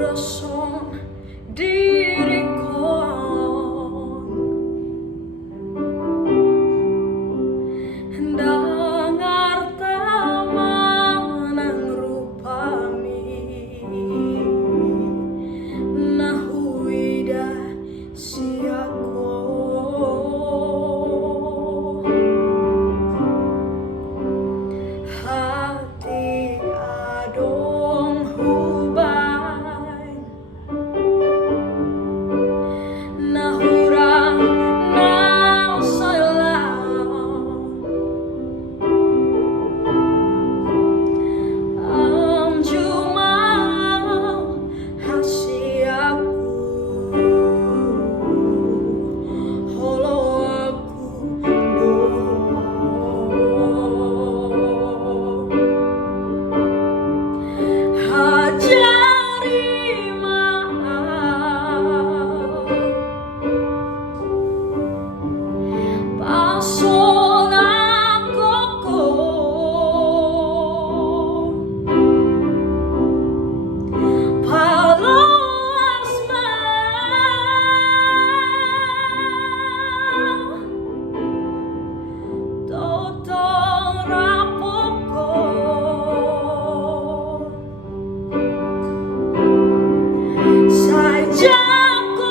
rason diriku ndang arta manang rupami nahuida siako hati adong hubay nahurang nao sayaw ang jumaw hasiaku holo aku hajari maaf pasona koko palos totong rapoko saja ku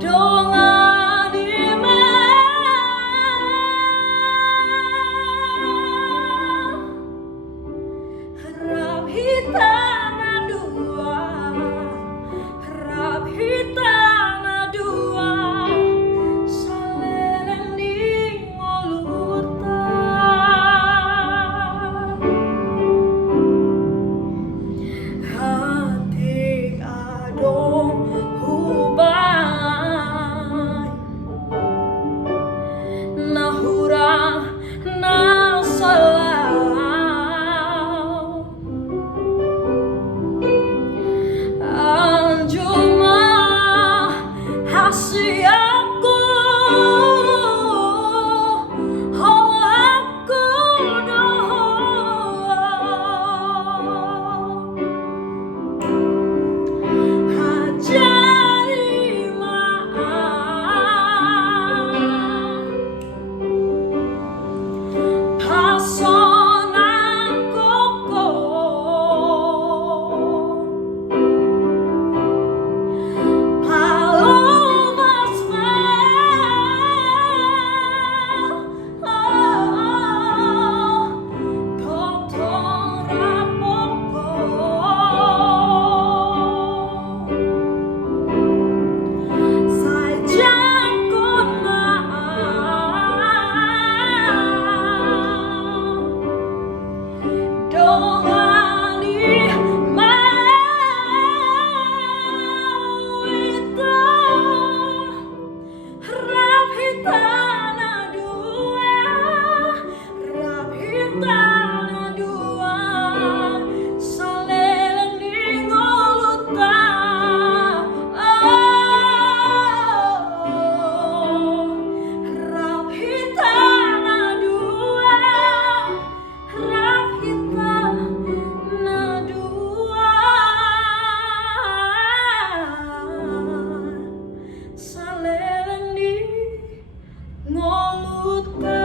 donga di harap hitana dua harap hitana dua salelen di ngoluta hati adong hubay nahurang nasalaw ang jumah hasiaku holo aku hajari maaf pasona koko palovas totong rapoko saja ku donga di mawita harap hitana dua harap hitana dua salelen di ngoluta harap hitana dua harap hitana dua salelen di ngoluta